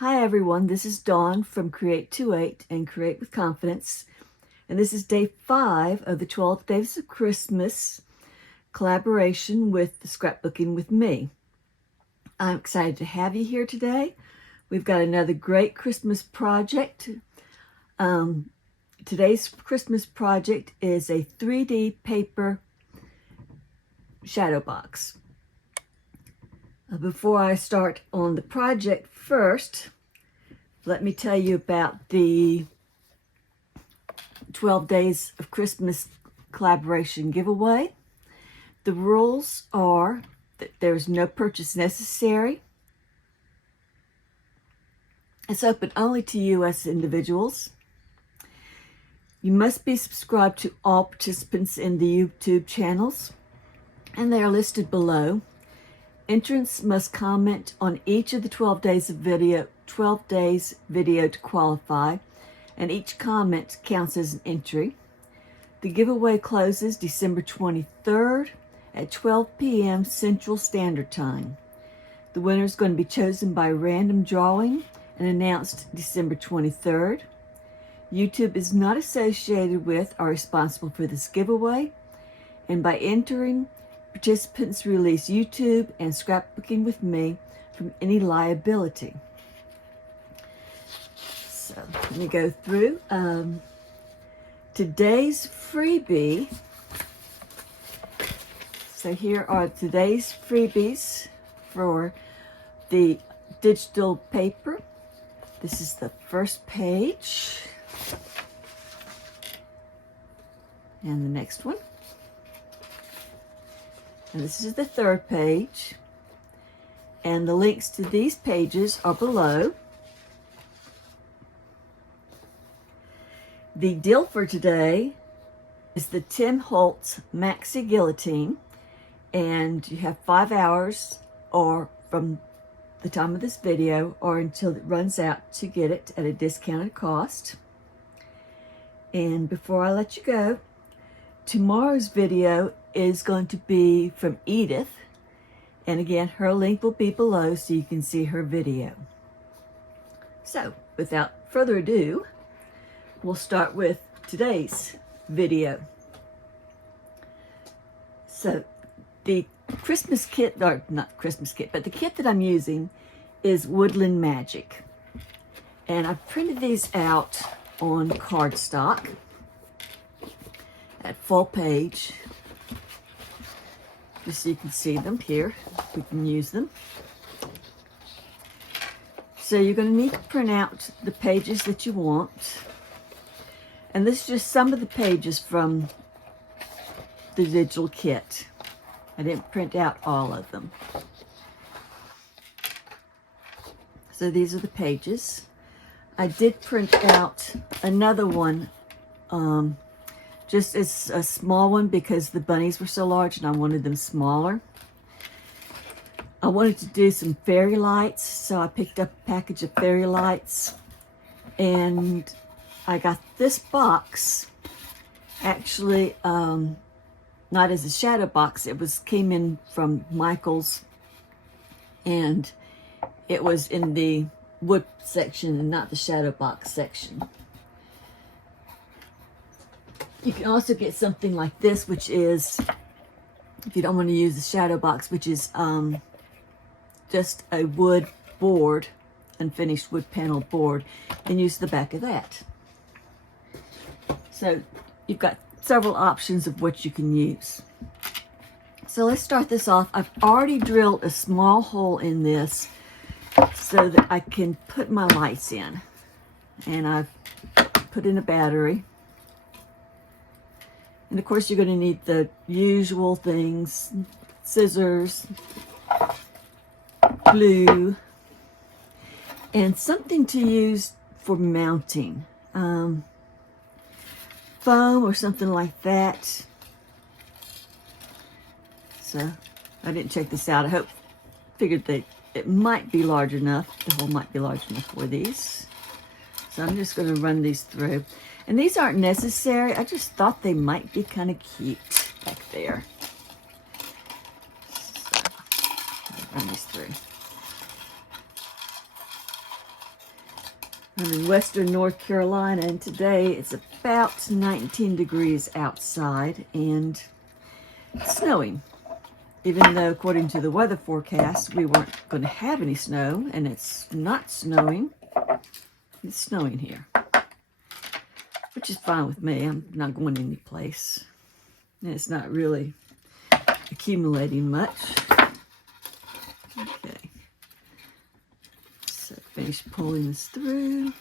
Hi everyone, this is Dawn from Create28 and Create with Confidence, and this is day 5 of the 12 Days of Christmas collaboration with the Scrapbooking with me. I'm excited to have you here today. We've got another great Christmas project. Today's Christmas project is a 3D paper shadow box. Before I start on the project, first, let me tell you about the 12 Days of Christmas collaboration giveaway. The rules are that there's no purchase necessary. It's open only to you as individuals. You must be subscribed to all participants in the YouTube channels, and they are listed below. Entrants must comment on each of the 12 days video to qualify, and each comment counts as an entry. The giveaway closes December 23rd at 12 p.m. Central Standard Time. The winner is going to be chosen by random drawing and announced December 23rd. YouTube is not associated with or responsible for this giveaway, and by entering, participants release YouTube and Scrapbooking with me from any liability. So let me go through today's freebie. So here are today's freebies for the digital paper. This is the first page. And the next one. And this is the third page, and the links to these pages are below. The deal for today is the Tim Holtz Maxi Guillotine, and you have 5 hours or from the time of this video or until it runs out to get it at a discounted cost. And before I let you go, tomorrow's video is going to be from Edith, and again, her link will be below so you can see her video. So without further ado, we'll start with today's video. So the Christmas kit, or not Christmas kit, but the kit that I'm using is Woodland Magic, and I've printed these out on cardstock at full page, just so you can see them here. We can use them. So you're going to need to print out the pages that you want, and this is just some of the pages from the digital kit. I didn't print out all of them. So these are the pages. I did print out another one, just as a small one because the bunnies were so large and I wanted them smaller. I wanted to do some fairy lights, so I picked up a package of fairy lights, and I got this box, actually not as a shadow box. It came in from Michael's, and it was in the wood section and not the shadow box section. You can also get something like this, which is, if you don't want to use the shadow box, which is just a wood board, unfinished wood panel board, and use the back of that. So you've got several options of what you can use. So let's start this off. I've already drilled a small hole in this so that I can put my lights in, and I've put in a battery. And of course, you're going to need the usual things: scissors, glue, and something to use for mounting, foam or something like that. So I didn't check this out. Figured that it might be large enough. The hole might be large enough for these. So I'm just going to run these through. And these aren't necessary. I just thought they might be kind of cute back there. So run these through. I'm in western North Carolina, and today it's about 19 degrees outside and snowing. Even though, according to the weather forecast, we weren't going to have any snow, and it's not snowing. It's snowing here, which is fine with me. I'm not going any place. And it's not really accumulating much. Okay. So finish pulling this through.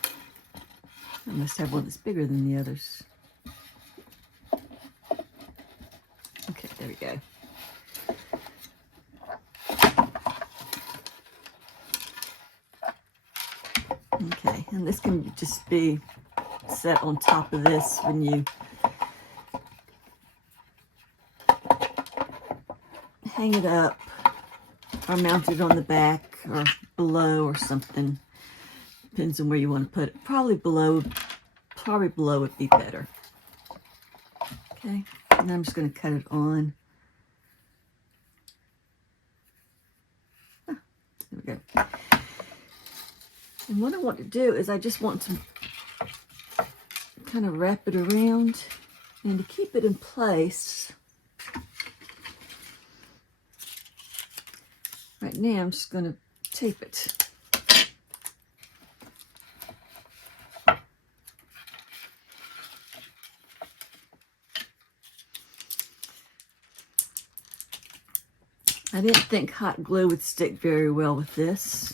I must have one that's bigger than the others. Okay, there we go. Okay, and this can just be set on top of this when you hang it up or mount it on the back or below or something. Depends on where you want to put it. Probably below would be better. Okay, and I'm just going to cut it on. There we go. And what I want to do is I just want to kind of wrap it around, and to keep it in place, right now I'm just going to tape it. I didn't think hot glue would stick very well with this.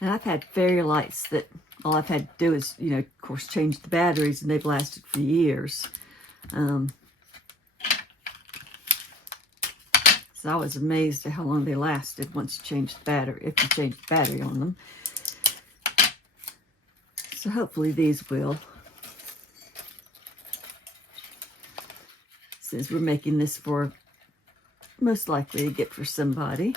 And I've had fairy lights that all I've had to do is, you know, of course, change the batteries, and they've lasted for years. So I was amazed at how long they lasted once you change the battery, if you change the battery on them. So hopefully these will. Since we're making this for, most likely a gift for somebody.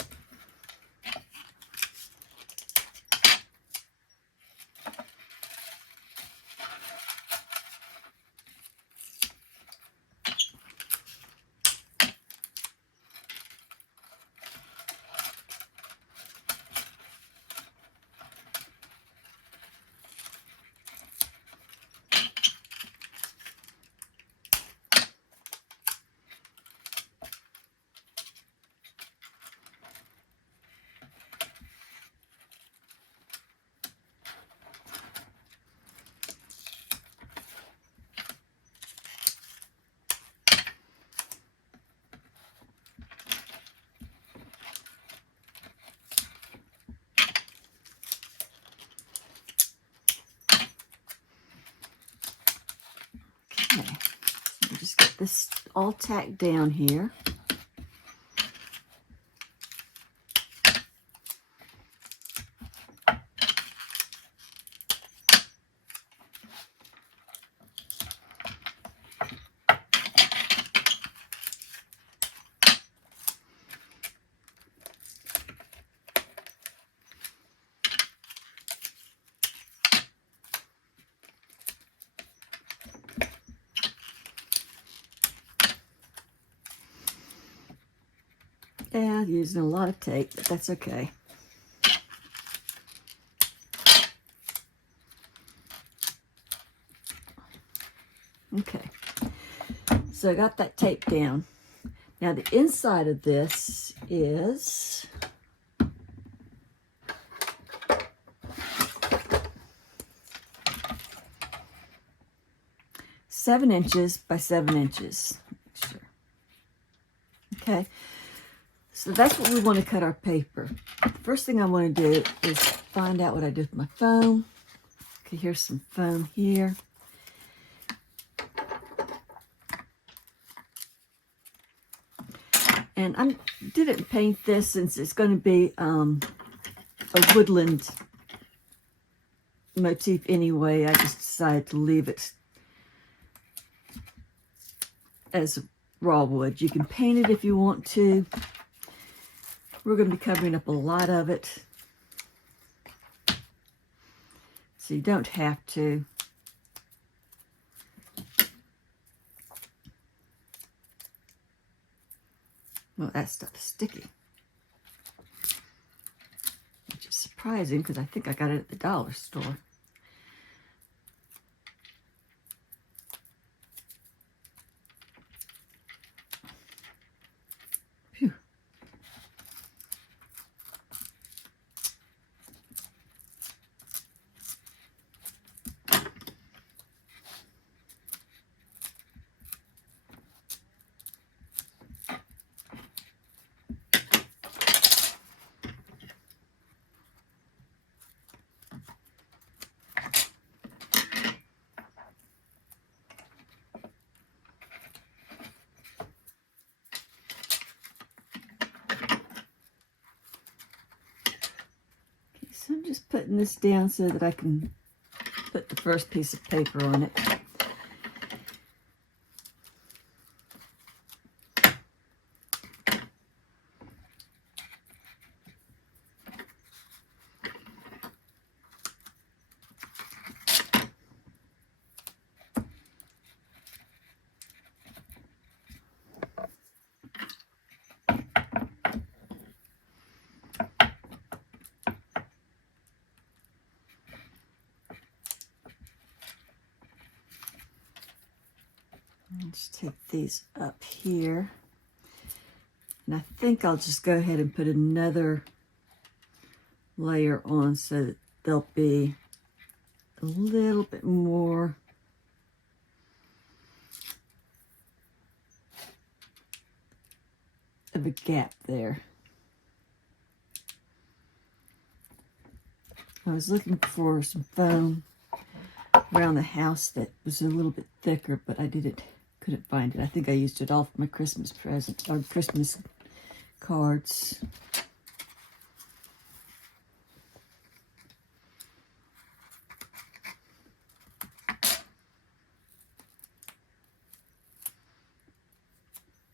Just get this all tacked down here. Yeah, using a lot of tape, but that's okay. Okay, so I got that tape down. Now the inside of this is 7 inches by 7 inches. Make sure. Okay, so that's what we want to cut our paper. The first thing I want to do is find out what I did with my foam. Okay, here's some foam here. And I didn't paint this since it's going to be a woodland motif anyway. I just decided to leave it as raw wood. You can paint it if you want to. We're going to be covering up a lot of it, so you don't have to. Well, that stuff is sticky, which is surprising because I think I got it at the dollar store. Phew. So I'm just putting this down so that I can put the first piece of paper on it. Let's take these up here, and I think I'll just go ahead and put another layer on so that there'll be a little bit more of a gap there. I was looking for some foam around the house that was a little bit thicker, but I couldn't find it. I think I used it all for my Christmas present or Christmas cards.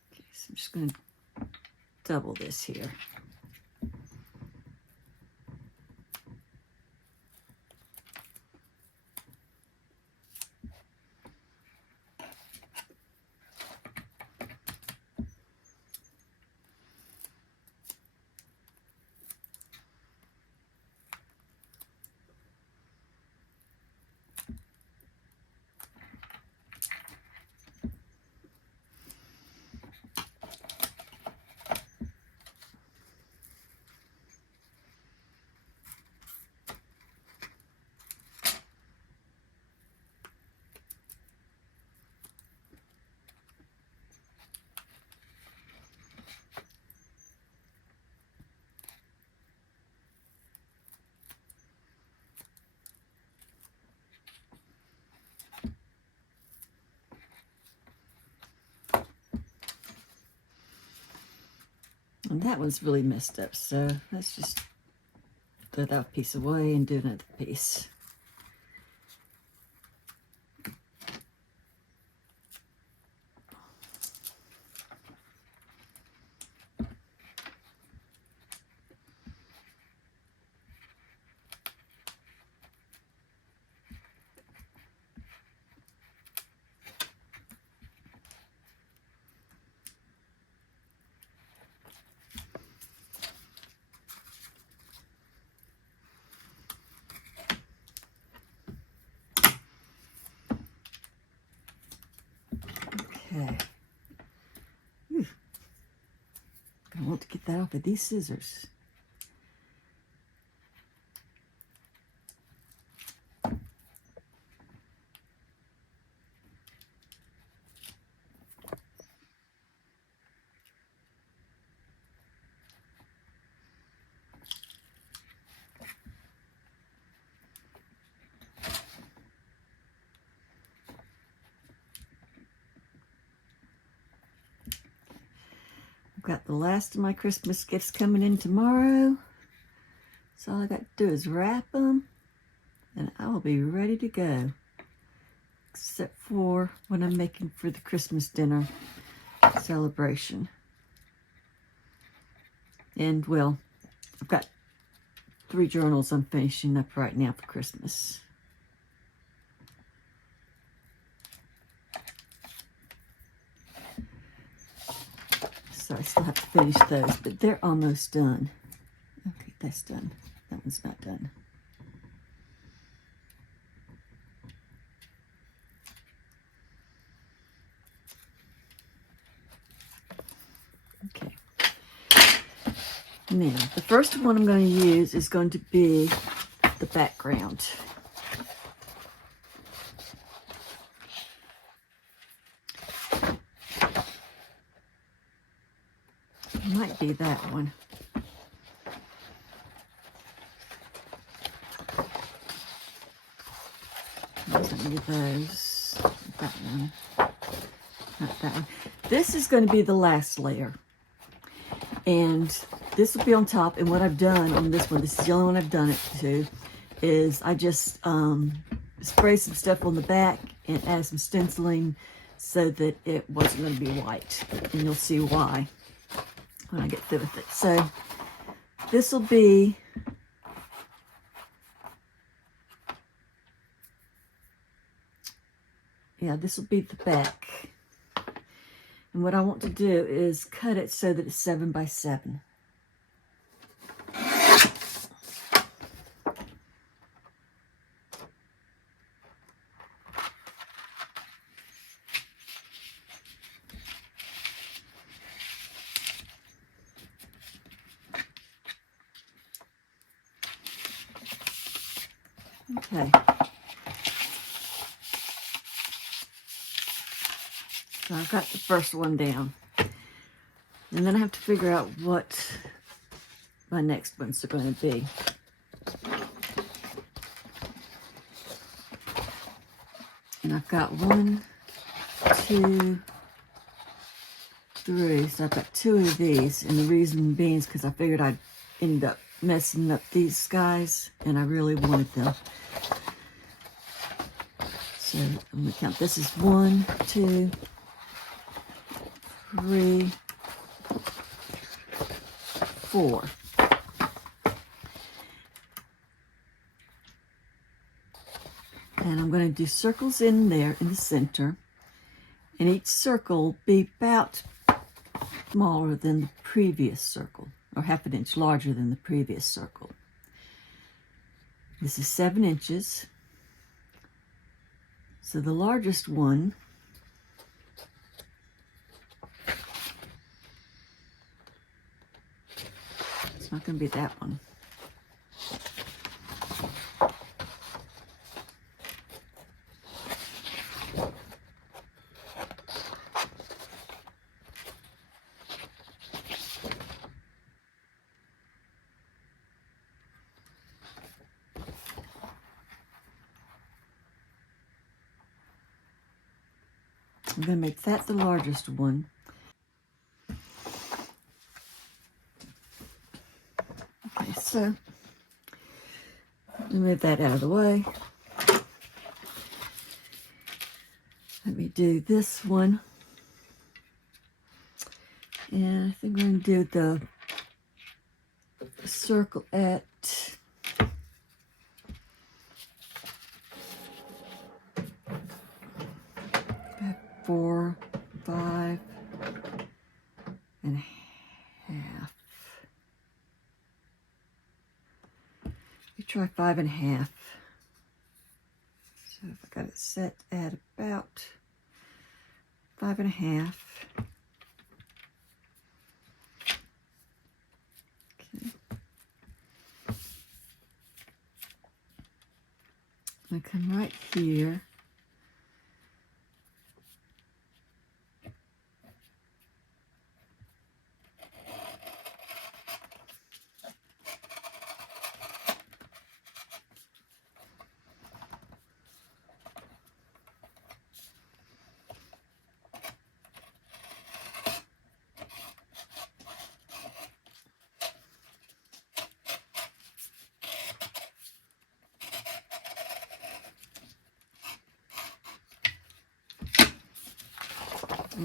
Okay, so I'm just going to double this here. And that one's really messed up, so let's just throw that piece away and do another piece. Okay. I want to get that off of these scissors. got the last of my Christmas gifts coming in tomorrow. So all I got to do is wrap them and I will be ready to go. Except for what I'm making for the Christmas dinner celebration. And well, I've got 3 journals I'm finishing up right now for Christmas. So I still have to finish those, but they're almost done. Okay, that's done. That one's not done. Okay. Now, the first one I'm going to use is going to be the background. It might be that one. Any of those. That one. Not that one. This is going to be the last layer. And this will be on top. And what I've done on this one, this is the only one I've done it to, is I just spray some stuff on the back and add some stenciling so that it wasn't going to be white. And you'll see why when I get through with it. So this will be this will be the back. And what I want to do is cut it so that it's 7 by 7. Okay. So I've got the first one down. And then I have to figure out what my next ones are going to be. And I've got 1, 2, 3. So I've got 2 of these. And the reason being is because I figured I'd end up messing up these guys. And I really wanted them. So I'm going to count. This is 1, 2, 3, 4. And I'm going to do circles in there in the center. And each circle will be about smaller than the previous circle, or half an inch larger than the previous circle. This is 7 inches. So the largest one it's not going to be that one. I'm going to make that the largest one. Okay, so let me move that out of the way. Let me do this one. And I think we're going to do the circle at 4, 5 and a half. You try 5 and a half. So if I got it set at about 5 and a half. Okay. I come right here.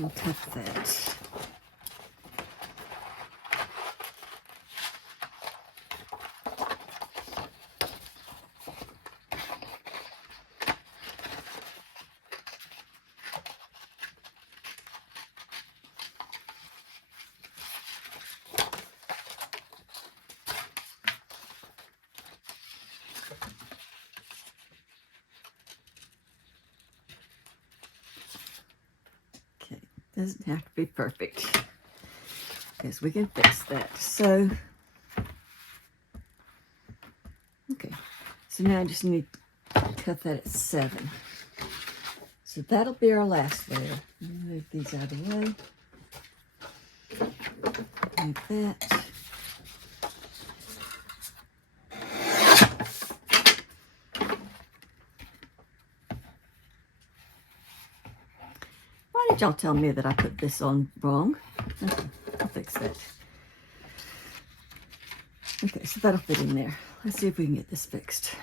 and cut that. Doesn't have to be perfect, because we can fix that. So, okay, so now I just need to cut that at 7. So that'll be our last layer. Move these out of the way. Move that. Why did y'all tell me that I put this on wrong? Okay, I'll fix that. Okay, so that'll fit in there. Let's see if we can get this fixed.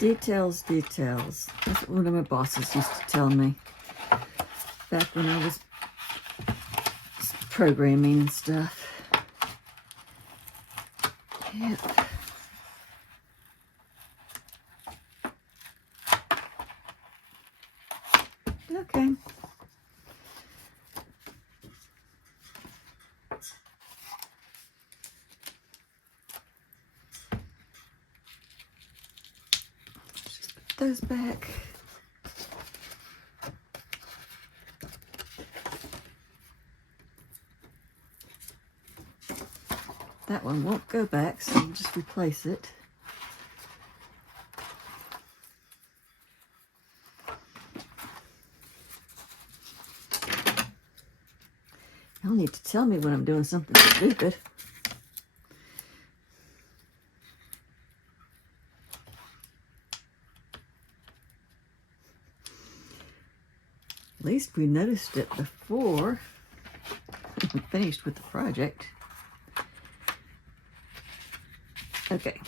Details, details. That's what one of my bosses used to tell me back when I was programming and stuff. Yep. Okay. Those back. That one won't go back, so we'll just replace it. Y'all need to tell me when I'm doing something stupid. At least we noticed it before we finished with the project. Okay.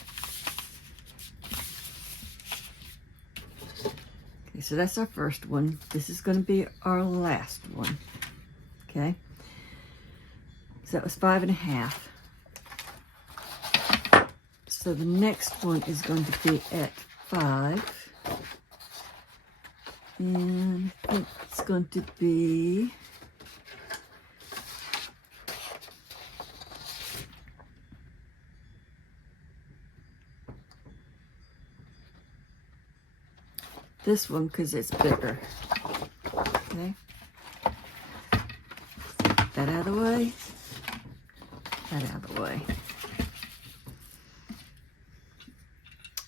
Okay, so that's our first one. This is going to be our last one. Okay. So that was 5.5. So the next one is going to be at 5. And I think it's going to be this one because it's bigger. Okay. That out of the way. That out of the way.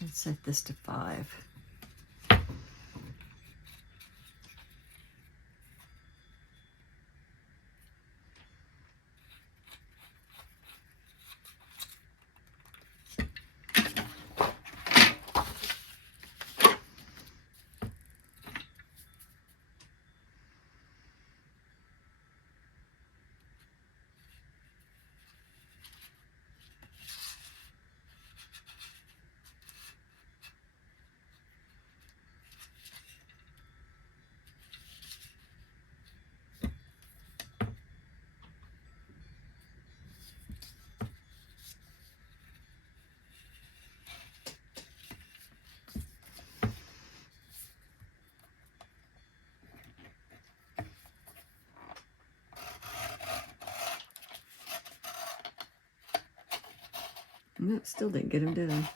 Let's set this to 5. Nope, still didn't get him done.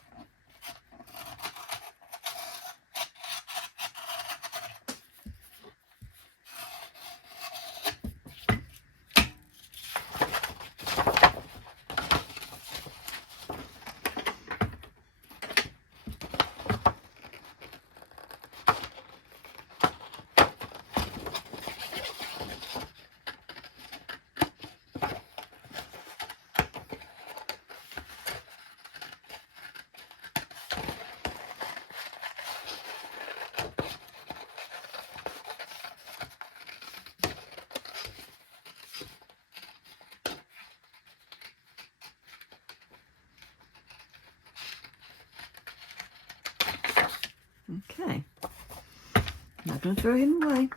going to throw him away.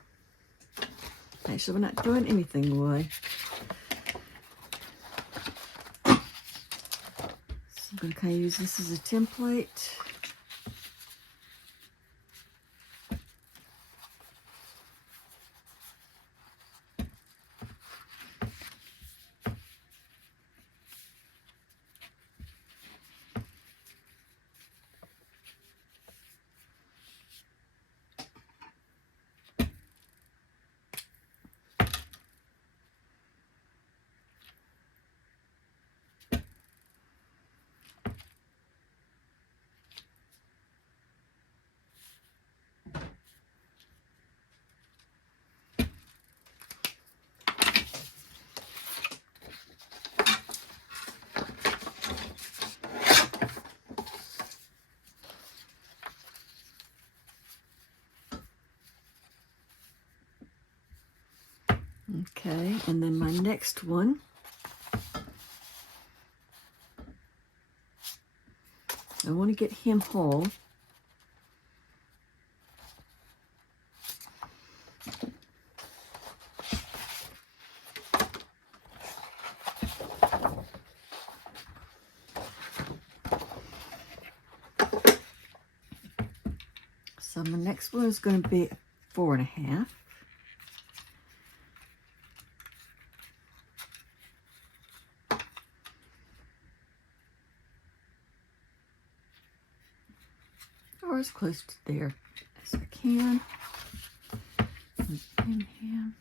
Actually, we're not throwing anything away. So I'm going to kind of use this as a template. Okay, and then my next one, I want to get him whole. So my next one is going to be 4.5. Or as close to there as I can. And him.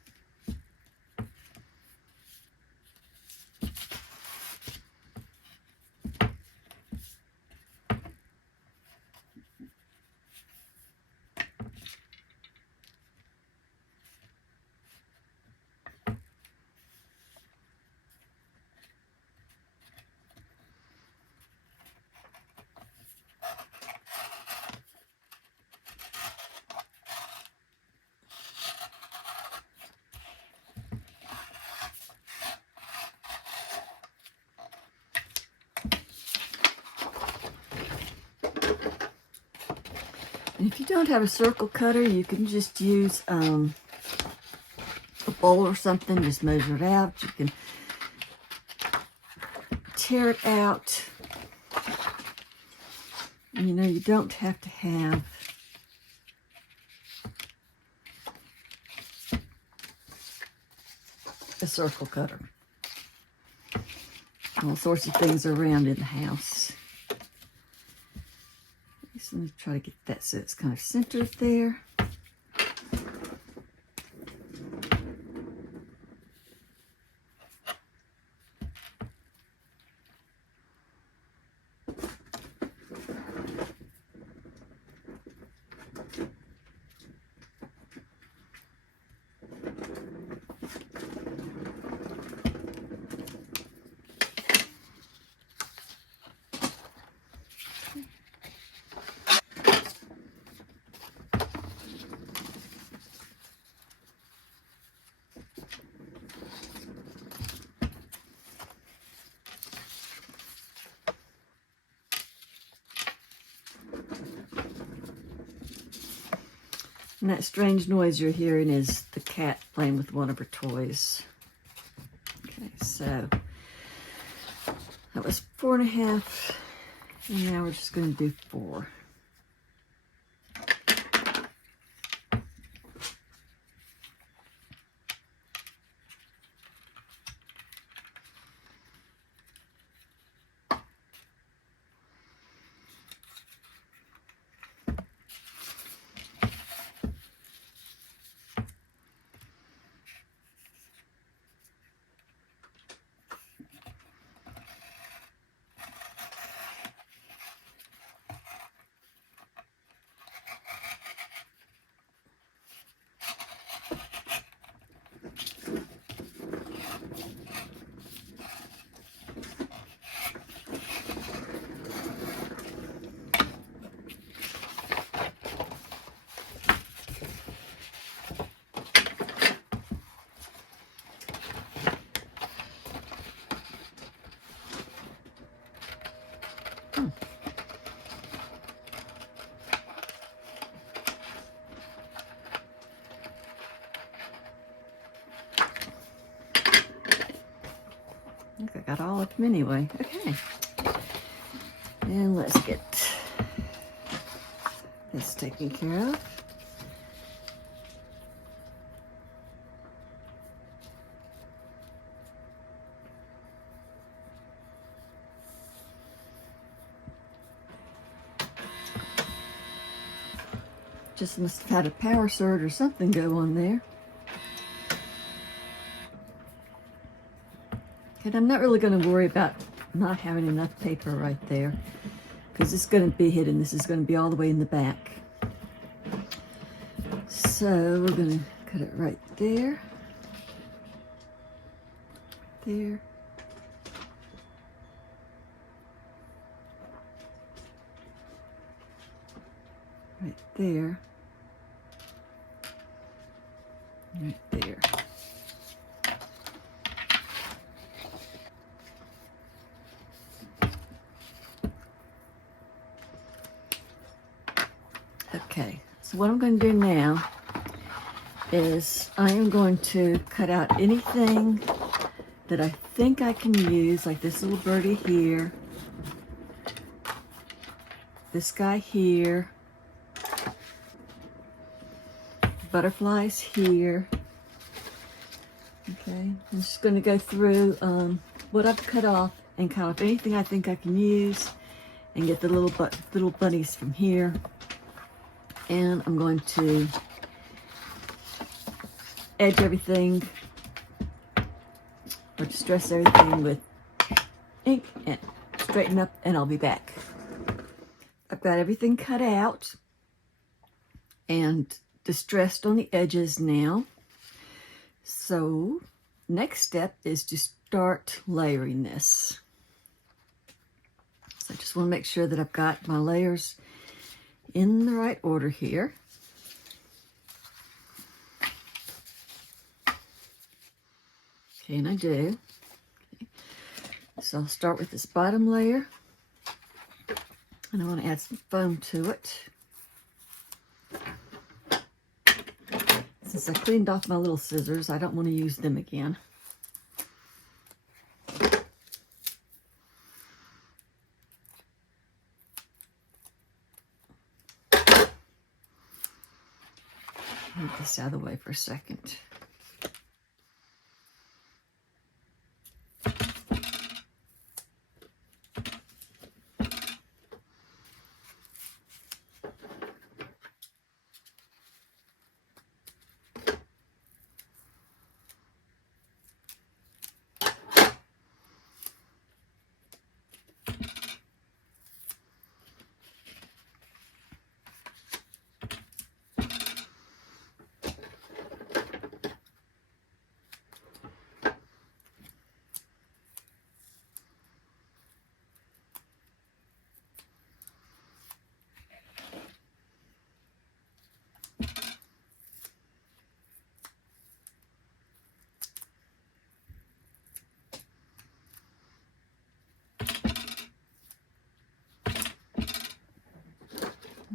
And if you don't have a circle cutter, you can just use a bowl or something. Just measure it out. You can tear it out. You know, you don't have to have a circle cutter. All sorts of things are around in the house. So let me try to get that so it's kind of centered there. And that strange noise you're hearing is the cat playing with one of her toys. Okay, so that was 4.5, and now we're just going to do 4. all of them anyway. Okay. And let's get this taken care of. Just must have had a power surge or something go on there. And I'm not really going to worry about not having enough paper right there, because it's going to be hidden. This is going to be all the way in the back. So we're going to cut it right there. There. Right there. Right there. Okay, so what I'm going to do now is I am going to cut out anything that I think I can use, like this little birdie here, this guy here, butterflies here. Okay, I'm just going to go through what I've cut off and cut off anything I think I can use, and get the little bunnies from here. And I'm going to edge everything, or distress everything with ink and straighten up, and I'll be back. I've got everything cut out and distressed on the edges now. So next step is to start layering this. So I just want to make sure that I've got my layers in the right order here. Okay, and I do. Okay. So I'll start with this bottom layer, and I want to add some foam to it. Since I cleaned off my little scissors, I don't want to use them again. Move this out of the way for a second.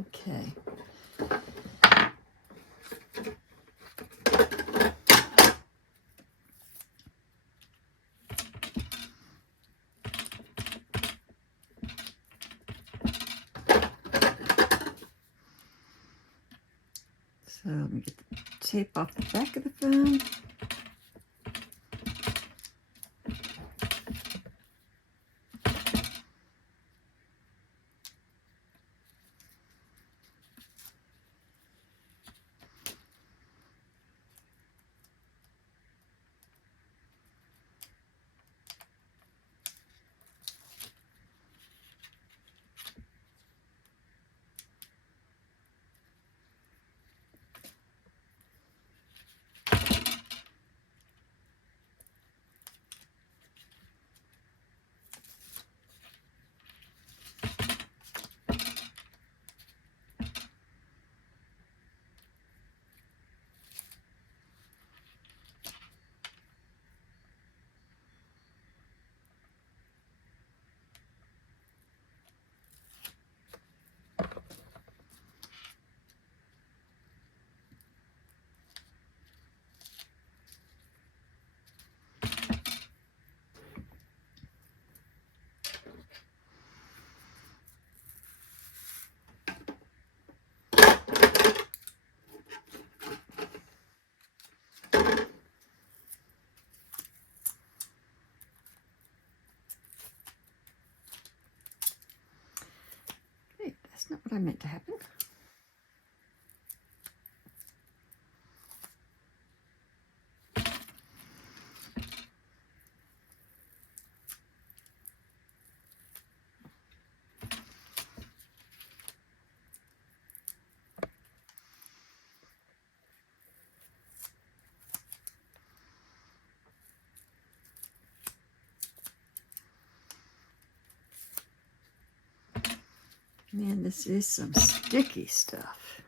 Okay. So let me get the tape off the back of the phone. what I meant to happen. Man, this is some sticky stuff.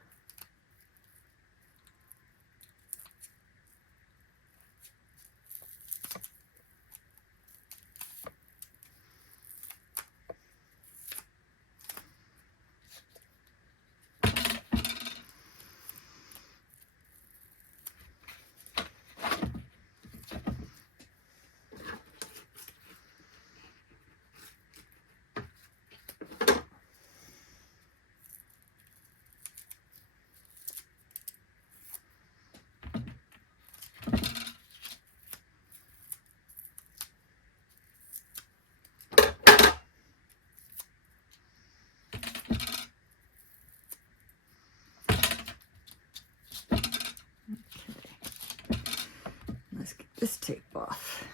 Let's get this tape off.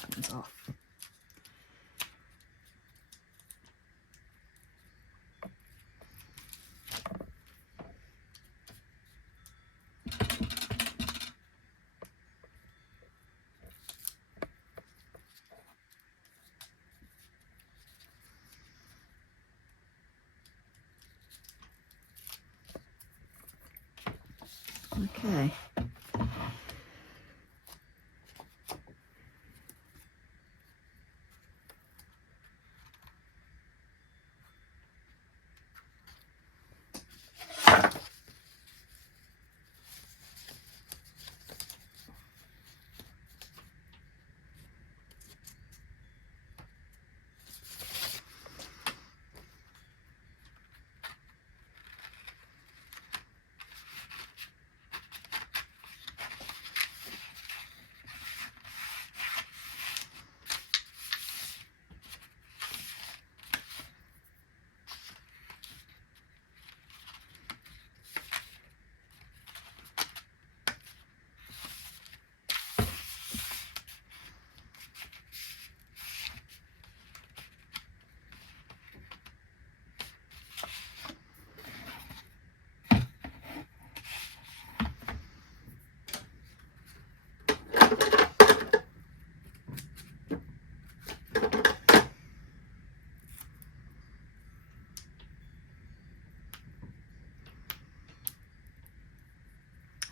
That one's off. Okay.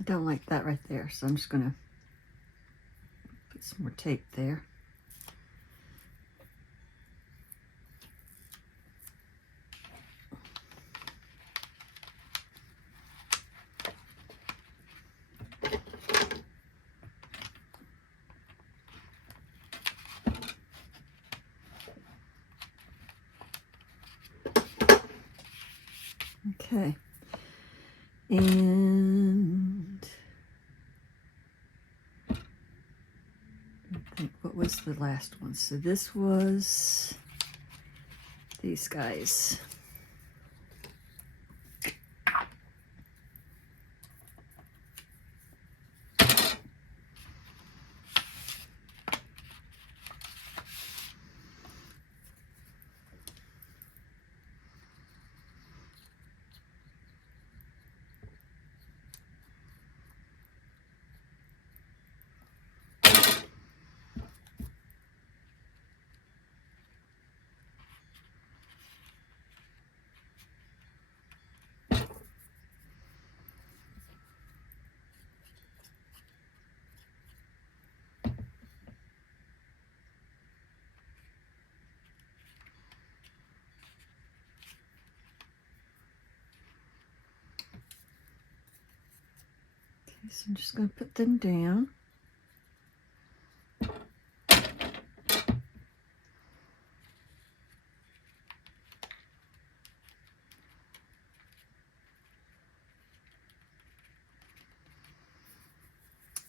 I don't like that right there, so I'm just going to put some more tape there. Okay. And I think, what was the last one? So this was these guys. So I'm just going to put them down.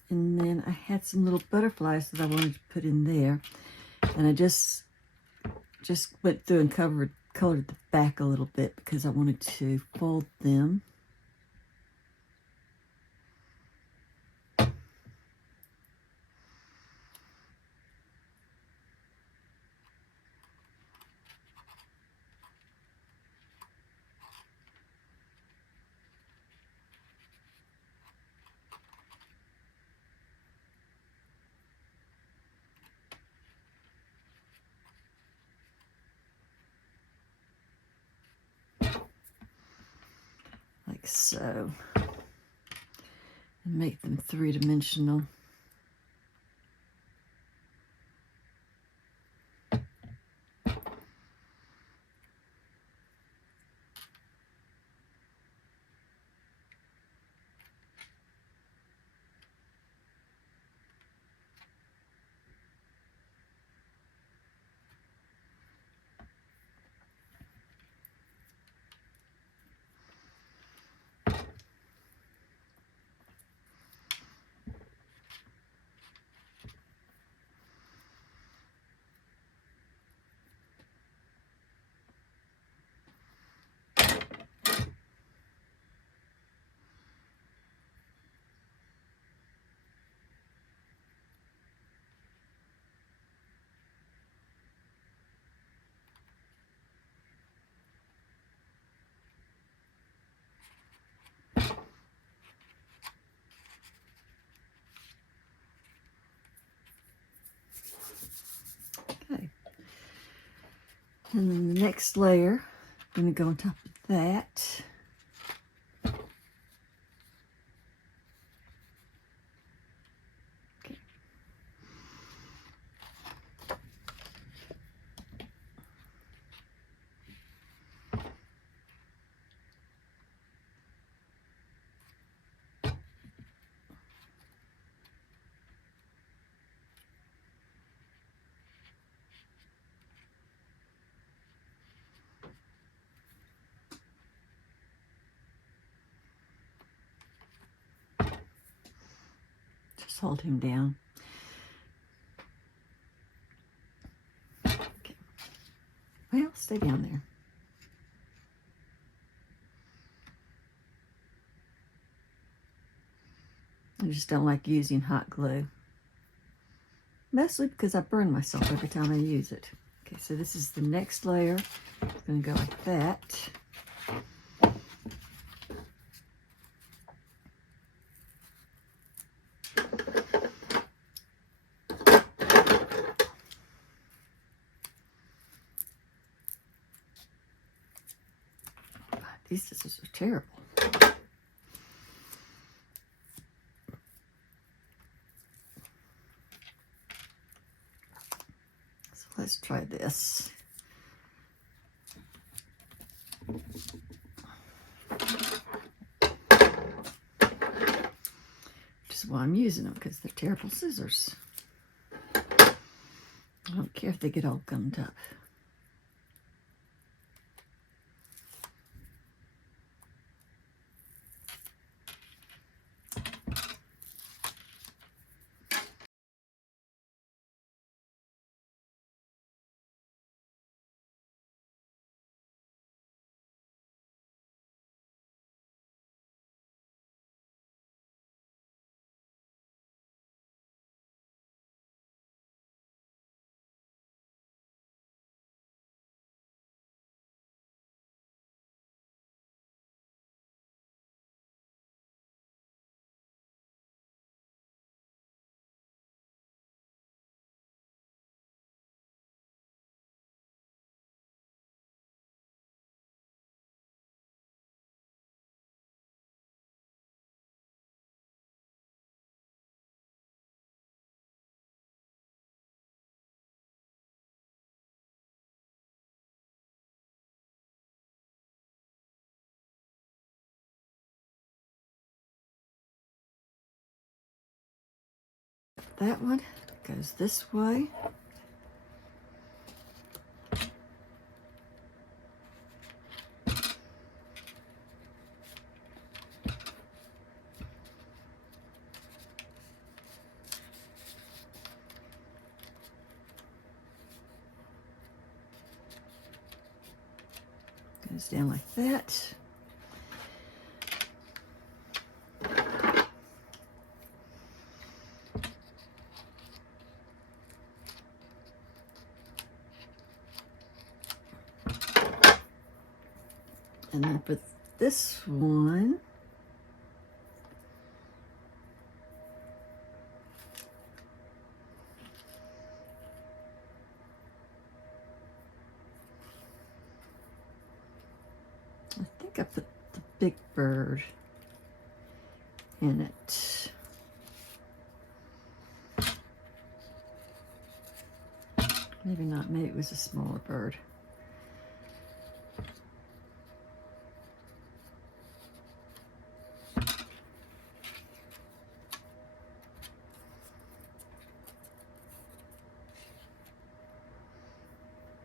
And then I had some little butterflies that I wanted to put in there. And I just went through and colored the back a little bit because I wanted to fold them. Like so. And make them three-dimensional. Okay. And then the next layer, I'm going to go on top of that. Okay. Just hold him down. Okay. Well, stay down there. I just don't like using hot glue. Mostly because I burn myself every time I use it. Okay, so this is the next layer. It's going to go like that. These scissors are terrible. So let's try this. Which is why I'm using them, because they're terrible scissors. I don't care if they get all gummed up. That one goes this way. goes down like that. And then for this one, I think I put the big bird in it. Maybe not, maybe it was a smaller bird.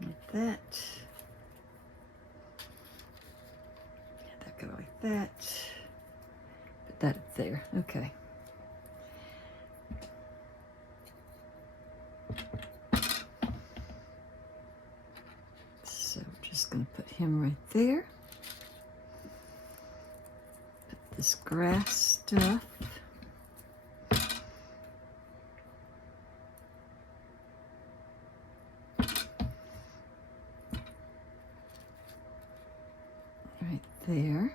Like that. Yeah, that go like that. Put that up there. Okay. So we're just going to put him right there. Put this grass stuff. Right there.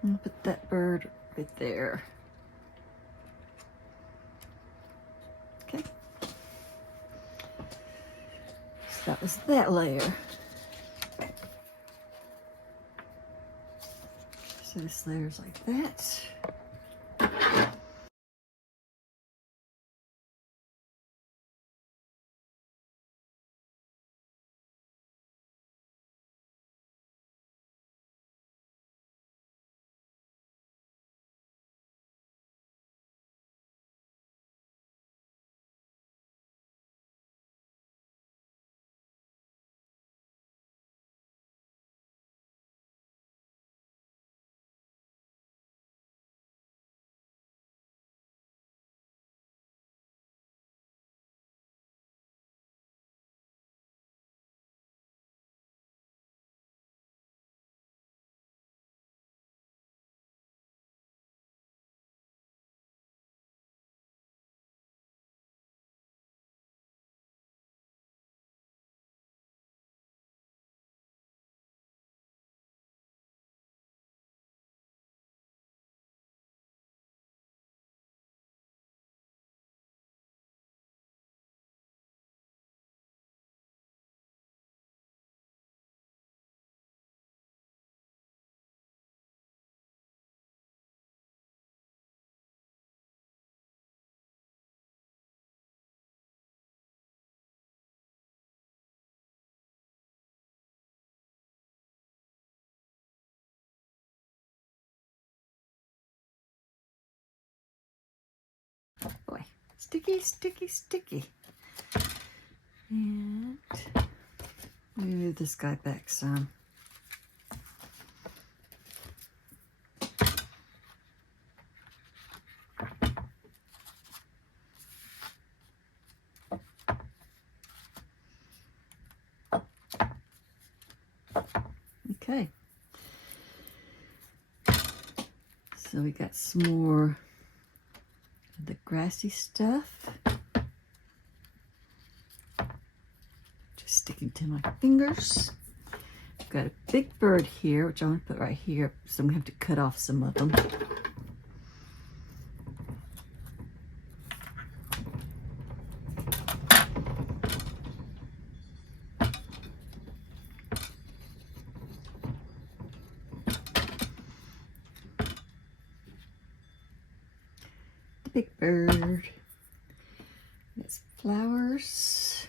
And I'll put that bird right there. Okay. So that was that layer. So this layer's like that. Boy, sticky, sticky, sticky. And move this guy back some. Okay. So we got some more of the grassy stuff. Just sticking to my fingers. I've got a big bird here, which I'm going to put right here, so I'm going to have to cut off some of them. The big bird. It's flowers.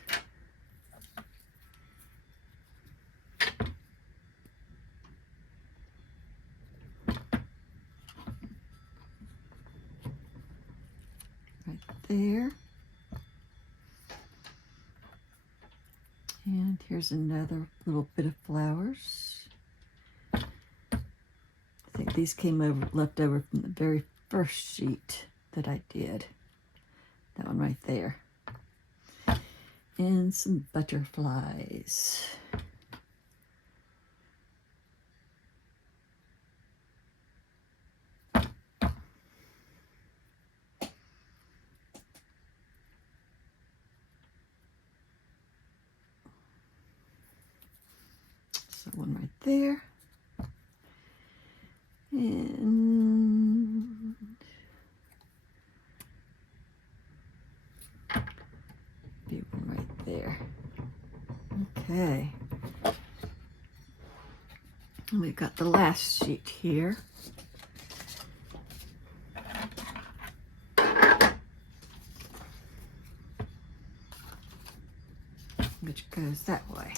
Right there. And Here's another little bit of flowers. I think these came left over from the very first sheet that I did. That one right there. And some butterflies. So one right there. And be one right there. Okay. And we've got the last sheet here. Which goes that way.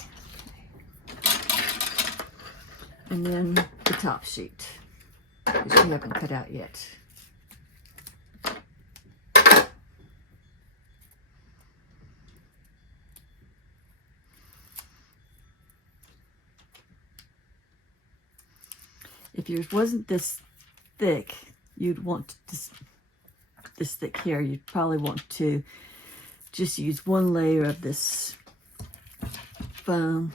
And then the top sheet, which we haven't cut out yet. If yours wasn't this thick, you'd want this thick here, you'd probably want to just use one layer of this foam.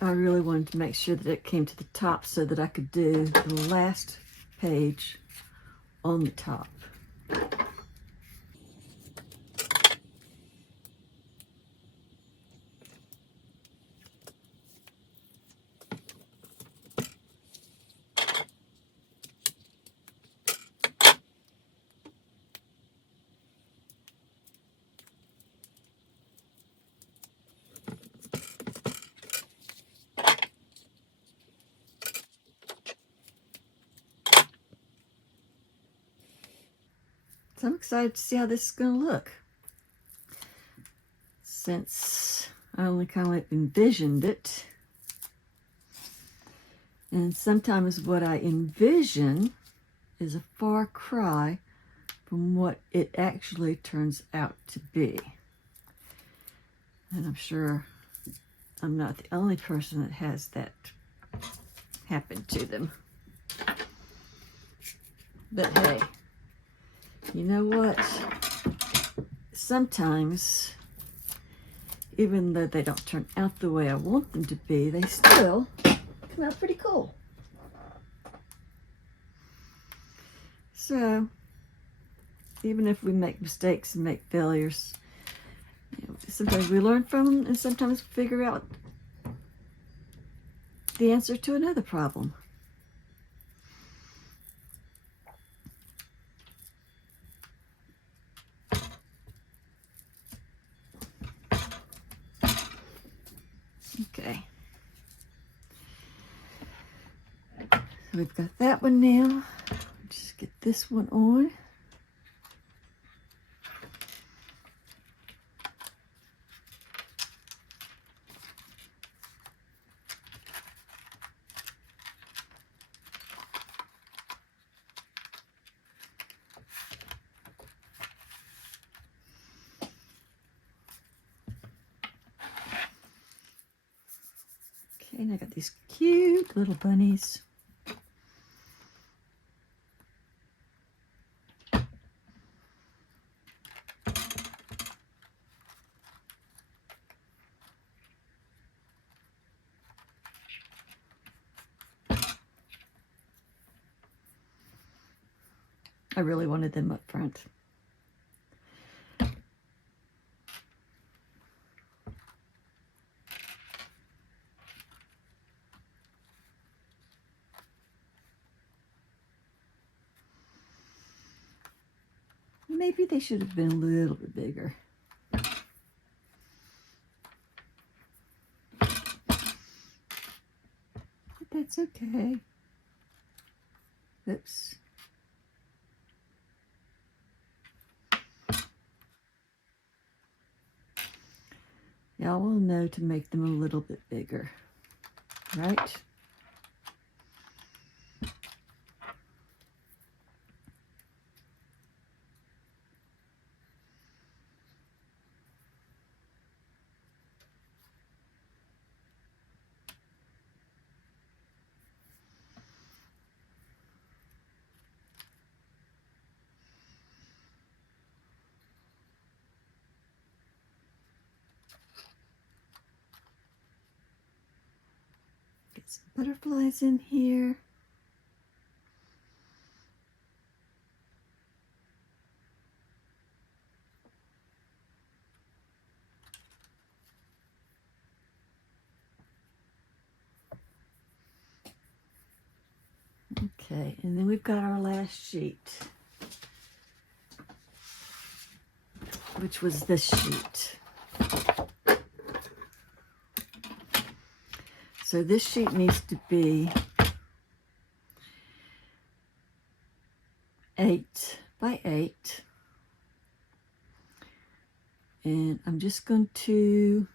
I really wanted to make sure that it came to the top so that I could do the last page on the top. So I'm excited to see how this is going to look. Since I only kind of like envisioned it. And sometimes what I envision is a far cry from what it actually turns out to be. And I'm sure I'm not the only person that has that happen to them. But hey, you know what? Sometimes, even though they don't turn out the way I want them to be, they still come out pretty cool. So, even if we make mistakes and make failures, you know, sometimes we learn from them and sometimes figure out the answer to another problem. Okay. So we've got that one now. Just get this one on. Okay, and I got these cute little bunnies. I really wanted them up front. Maybe they should have been a little bit bigger. But that's okay. Oops. Y'all will know to make them a little bit bigger, right? Get some butterflies in here. Okay, and then we've got our last sheet, which was this sheet. So this sheet needs to be 8 by 8. And I'm just going to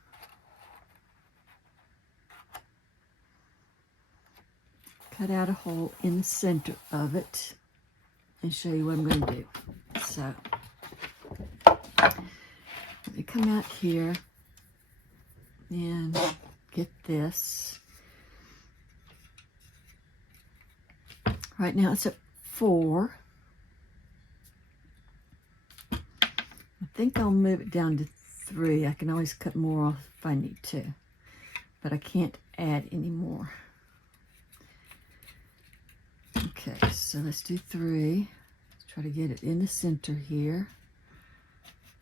cut out a hole in the center of it and show you what I'm going to do. So let me come out here and get this. Right now it's at 4. I think I'll move it down to 3. I can always cut more off if I need to, but I can't add any more. Okay, so let's do 3. Let's try to get it in the center here,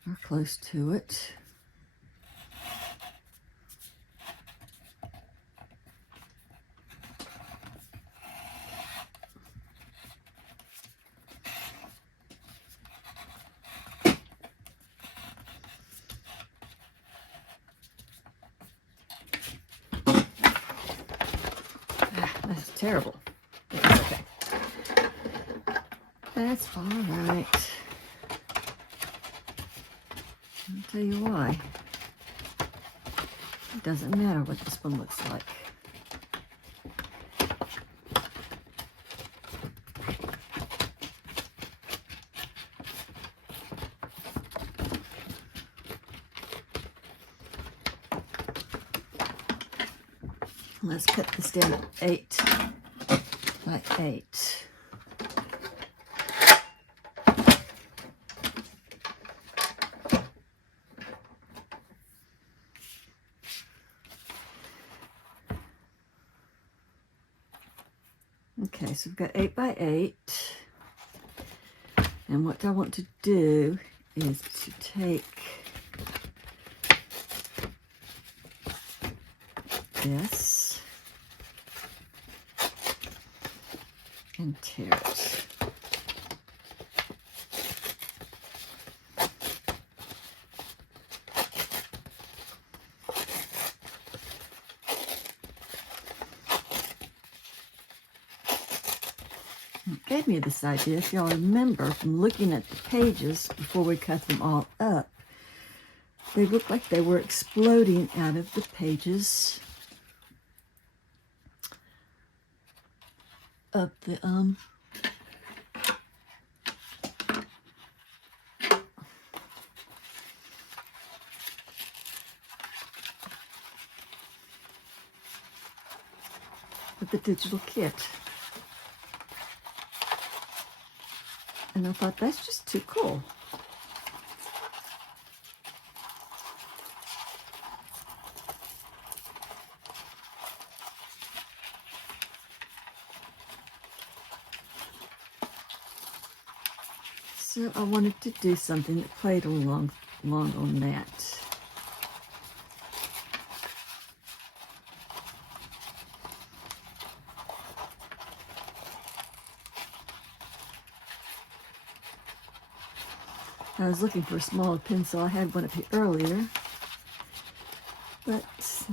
or close to it. That's terrible. That's okay. That's all right. I'll tell you why. It doesn't matter what this one looks like. Let's cut this down to 8 by 8. Okay, so we've got 8 by 8. And what I want to do is to take this and tear it. It gave me this idea, if y'all remember from looking at the pages before we cut them all up, they looked like they were exploding out of the pages of the digital kit. And I thought, that's just too cool. So I wanted to do something that played along on that. I was looking for a smaller pencil. I had one up here earlier, but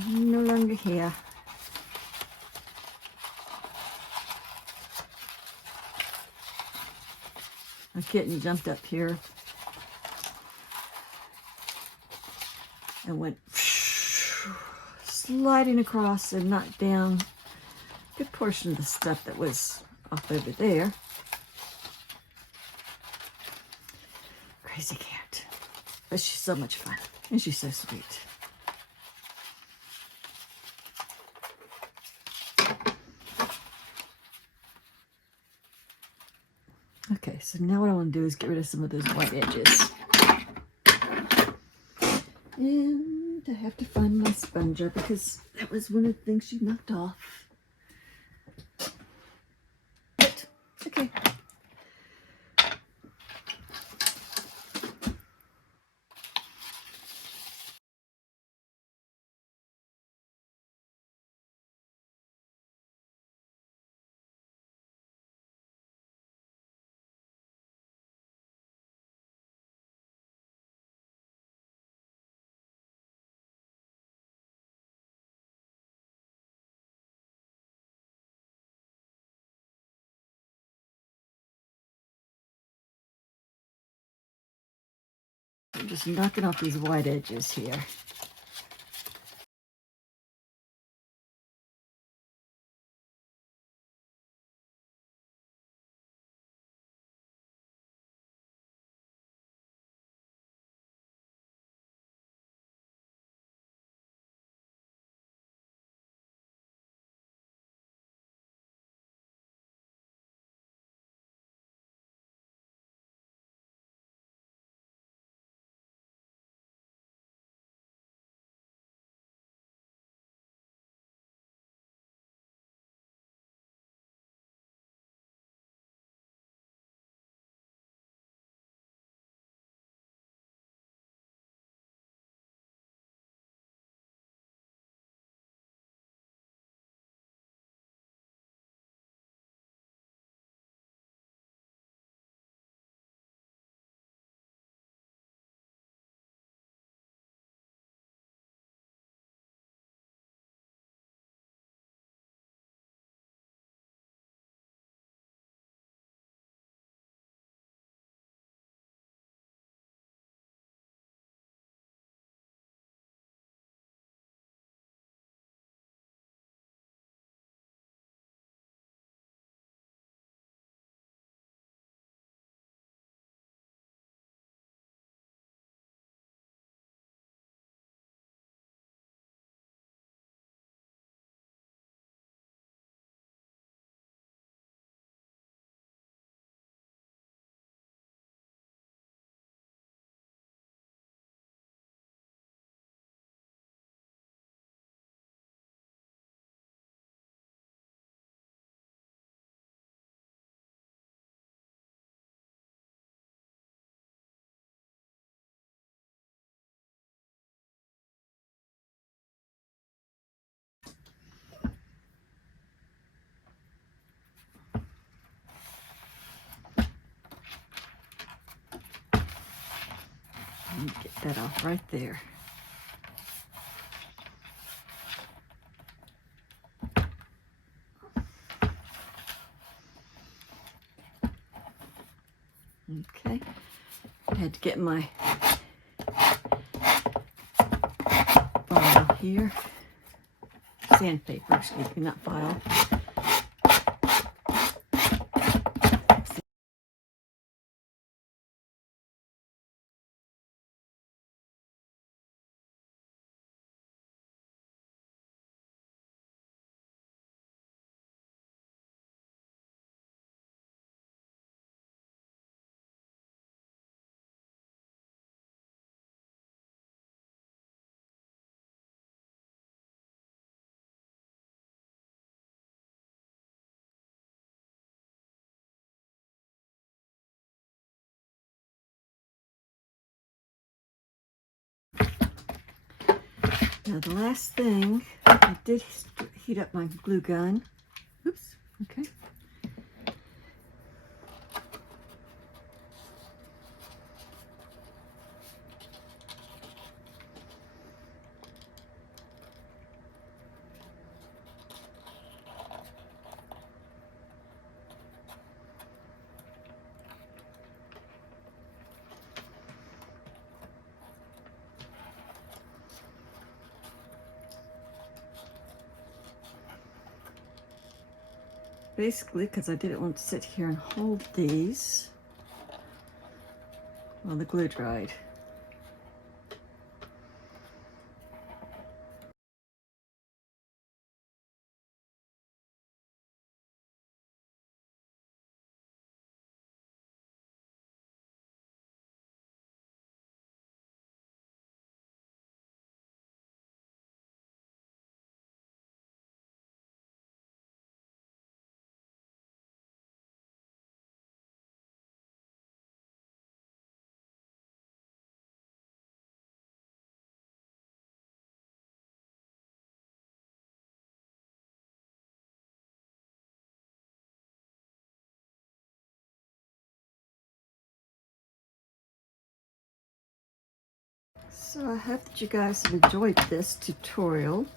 no longer here. My kitten jumped up here and went, sliding across and knocked down a good portion of the stuff that was off over there. Crazy cat. But she's so much fun. And she's so sweet. Okay, so now what I want to do is get rid of some of those white edges. And I have to find my sponger because that was one of the things she knocked off. But, okay. I'm just knocking off these white edges here. Get that off right there. Okay, I had to get my file here. Sandpaper, excuse me, not file. Now the last thing, I did heat up my glue gun. Oops, okay. basically, because I didn't want to sit here and hold these while the glue dried. So I hope that you guys have enjoyed this tutorial.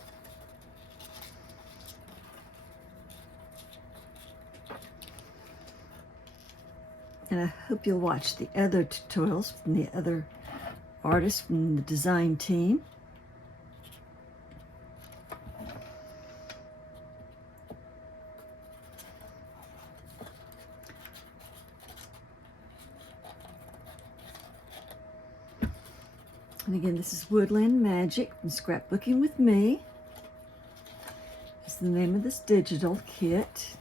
And I hope you'll watch the other tutorials from the other artists from the design team. And again, this is Woodland Magic from Scrapbooking with Me. It's the name of this digital kit.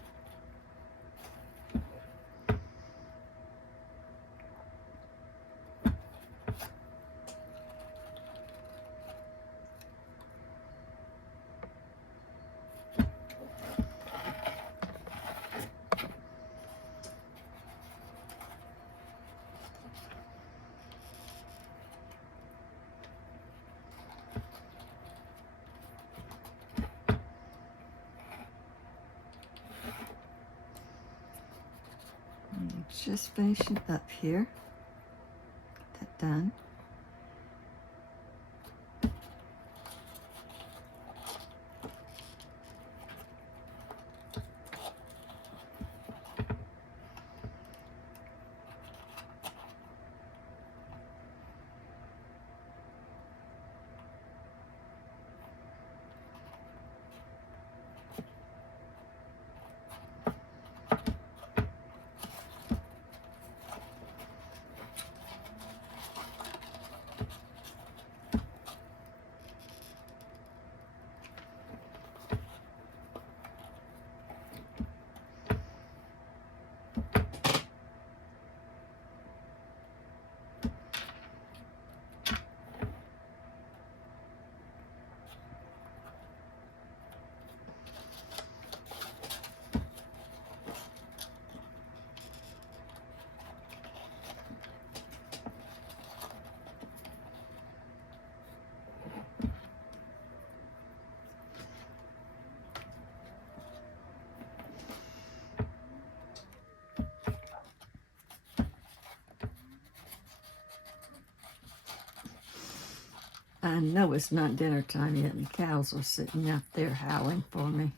Just finishing up here. Get that done. I know it's not dinner time yet, and the cows are sitting out there howling for me.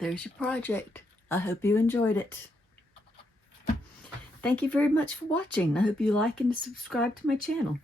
There's your project. I hope you enjoyed it. Thank you very much for watching. I hope you like and subscribe to my channel.